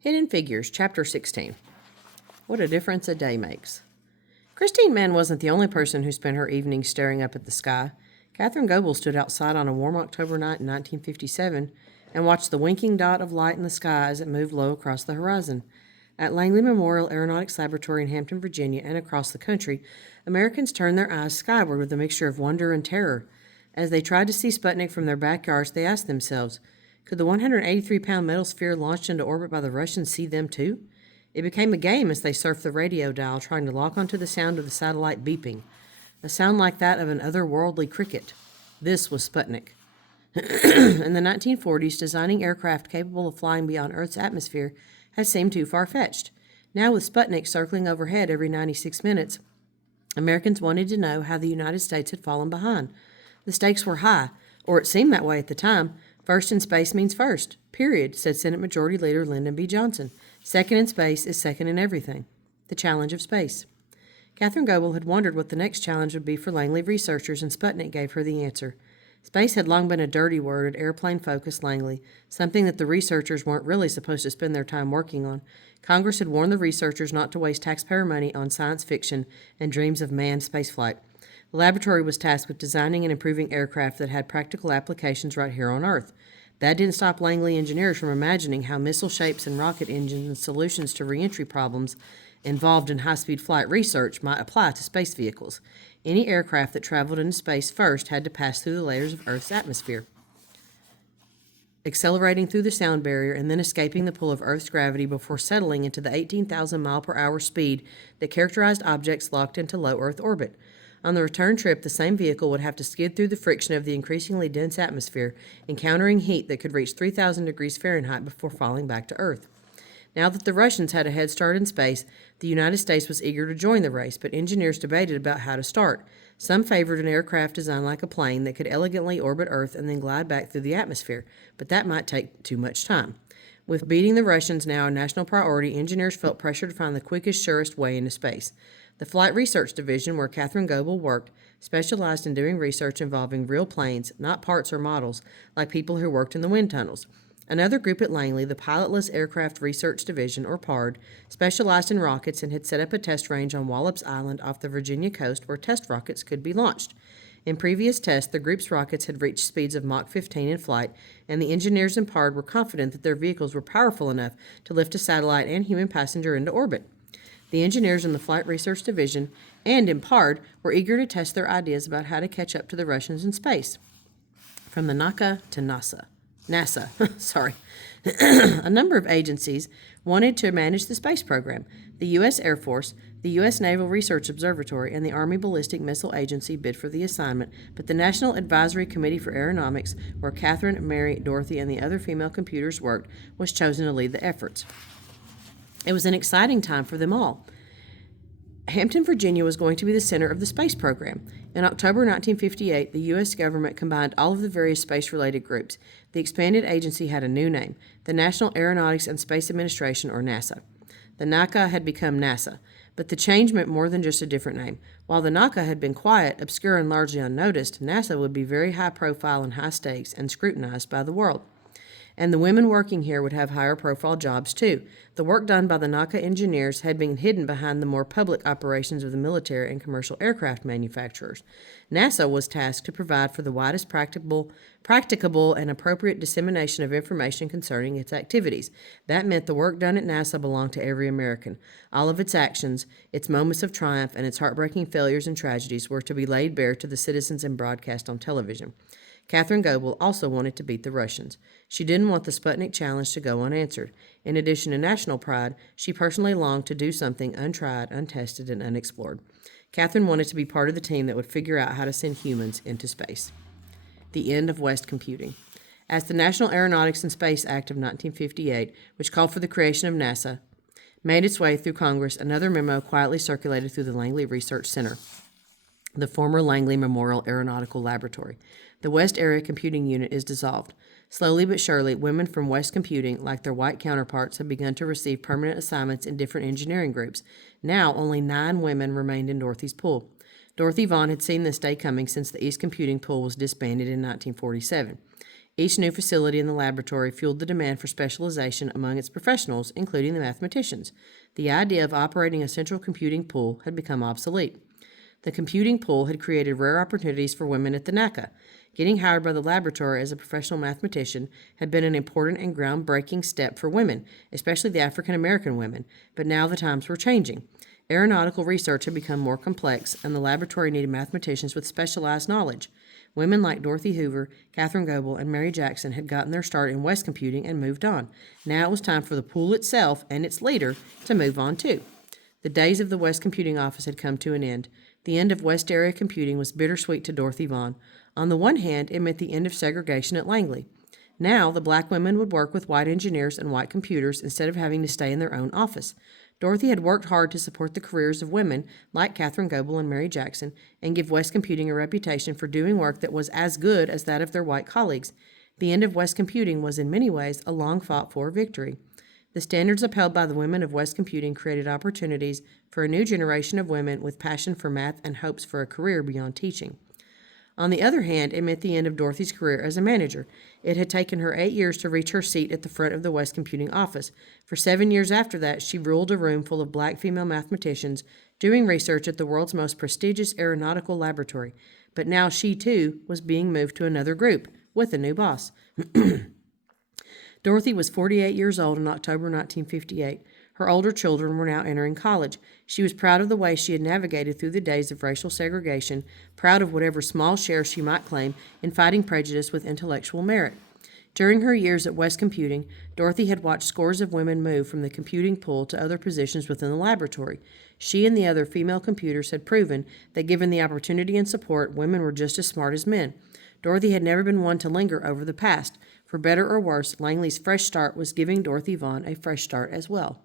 Hidden Figures, Chapter 16. What a difference a day makes. Christine Mann wasn't the only person who spent her evenings staring up at the sky. Catherine Goebel stood outside on a warm October night in 1957 and watched the winking dot of light in the sky as it moved low across the horizon. At Langley Memorial Aeronautics Laboratory in Hampton, Virginia, and across the country, Americans turned their eyes skyward with a mixture of wonder and terror. As they tried to see Sputnik from their backyards, they asked themselves, could the 183-pound metal sphere launched into orbit by the Russians see them too? It became a game as they surfed the radio dial, trying to lock onto the sound of the satellite beeping, a sound like that of an otherworldly cricket. This was Sputnik. In the 1940s, designing aircraft capable of flying beyond Earth's atmosphere had seemed too far-fetched. Now, with Sputnik circling overhead every 96 minutes, Americans wanted to know how the United States had fallen behind. The stakes were high, or it seemed that way at the time. First in space means first, period, said Senate Majority Leader Lyndon B. Johnson. Second in space is second in everything. The challenge of space. Catherine Goebel had wondered what the next challenge would be for Langley researchers, and Sputnik gave her the answer. Space had long been a dirty word at airplane-focused Langley, something that the researchers weren't really supposed to spend their time working on. Congress had warned the researchers not to waste taxpayer money on science fiction and dreams of manned spaceflight. The laboratory was tasked with designing and improving aircraft that had practical applications right here on Earth. That didn't stop Langley engineers from imagining how missile shapes and rocket engines and solutions to reentry problems involved in high-speed flight research might apply to space vehicles. Any aircraft that traveled into space first had to pass through the layers of Earth's atmosphere, accelerating through the sound barrier and then escaping the pull of Earth's gravity before settling into the 18,000 mile per hour speed that characterized objects locked into low Earth orbit. On the return trip, the same vehicle would have to skid through the friction of the increasingly dense atmosphere, encountering heat that could reach 3,000 degrees Fahrenheit before falling back to Earth. Now that the Russians had a head start in space, the United States was eager to join the race, but engineers debated about how to start. Some favored an aircraft designed like a plane that could elegantly orbit Earth and then glide back through the atmosphere, but that might take too much time. With beating the Russians now a national priority, engineers felt pressure to find the quickest, surest way into space. The Flight Research Division, where Catherine Goebel worked, specialized in doing research involving real planes, not parts or models, like people who worked in the wind tunnels. Another group at Langley, the Pilotless Aircraft Research Division, or PARD, specialized in rockets and had set up a test range on Wallops Island off the Virginia coast where test rockets could be launched. In previous tests, the group's rockets had reached speeds of Mach 15 in flight, and the engineers in PARD were confident that their vehicles were powerful enough to lift a satellite and human passenger into orbit. The engineers in the Flight Research Division and in PARD were eager to test their ideas about how to catch up to the Russians in space. From the NASA to NASA. A number of agencies wanted to manage the space program. The U.S. Air Force, the U.S. Naval Research Observatory, and the Army Ballistic Missile Agency bid for the assignment, but the National Advisory Committee for Aeronautics, where Catherine, Mary, Dorothy, and the other female computers worked, was chosen to lead the efforts. It was an exciting time for them all. Hampton, Virginia was going to be the center of the space program. In October 1958, the U.S. government combined all of the various space-related groups. The expanded agency had a new name, the National Aeronautics and Space Administration, or NASA. The NACA had become NASA, but the change meant more than just a different name. While the NACA had been quiet, obscure, and largely unnoticed, NASA would be very high-profile and high-stakes and scrutinized by the world. And the women working here would have higher profile jobs too. The work done by the NACA engineers had been hidden behind the more public operations of the military and commercial aircraft manufacturers. NASA was tasked to provide for the widest practicable and appropriate dissemination of information concerning its activities. That meant the work done at NASA belonged to every American. All of its actions, its moments of triumph, and its heartbreaking failures and tragedies were to be laid bare to the citizens and broadcast on television. Catherine Goebel also wanted to beat the Russians. She didn't want the Sputnik challenge to go unanswered. In addition to national pride, she personally longed to do something untried, untested, and unexplored. Catherine wanted to be part of the team that would figure out how to send humans into space. The end of West computing. As the National Aeronautics and Space Act of 1958, which called for the creation of NASA, made its way through Congress, another memo quietly circulated through the Langley Research Center, the former Langley Memorial Aeronautical Laboratory. The West Area Computing Unit is dissolved. Slowly but surely, women from West Computing, like their white counterparts, have begun to receive permanent assignments in different engineering groups. Now, only 9 women remained in Dorothy's pool. Dorothy Vaughan had seen this day coming since the East Computing pool was disbanded in 1947. Each new facility in the laboratory fueled the demand for specialization among its professionals, including the mathematicians. The idea of operating a central computing pool had become obsolete. The computing pool had created rare opportunities for women at the NACA. Getting hired by the laboratory as a professional mathematician had been an important and groundbreaking step for women, especially the African American women, but now the times were changing. Aeronautical research had become more complex, and the laboratory needed mathematicians with specialized knowledge. Women like Dorothy Hoover, Catherine Goebel, and Mary Jackson had gotten their start in West computing and moved on. Now it was time for the pool itself and its leader to move on too. The days of the West Computing Office had come to an end. The end of West Area computing was bittersweet to Dorothy Vaughan. On the one hand, it meant the end of segregation at Langley. Now, the black women would work with white engineers and white computers instead of having to stay in their own office. Dorothy had worked hard to support the careers of women like Catherine Goebel and Mary Jackson and give West Computing a reputation for doing work that was as good as that of their white colleagues. The end of West Computing was in many ways a long fought for victory. The standards upheld by the women of West Computing created opportunities for a new generation of women with passion for math and hopes for a career beyond teaching. On the other hand, it meant the end of Dorothy's career as a manager. It had taken her 8 years to reach her seat at the front of the West Computing office. For 7 years after that, she ruled a room full of black female mathematicians doing research at the world's most prestigious aeronautical laboratory. But now she, too, was being moved to another group with a new boss. Dorothy was 48 years old in October 1958. Her older children were now entering college. She was proud of the way she had navigated through the days of racial segregation, proud of whatever small share she might claim in fighting prejudice with intellectual merit. During her years at West Computing, Dorothy had watched scores of women move from the computing pool to other positions within the laboratory. She and the other female computers had proven that given the opportunity and support, women were just as smart as men. Dorothy had never been one to linger over the past. For better or worse, Langley's fresh start was giving Dorothy Vaughan a fresh start as well.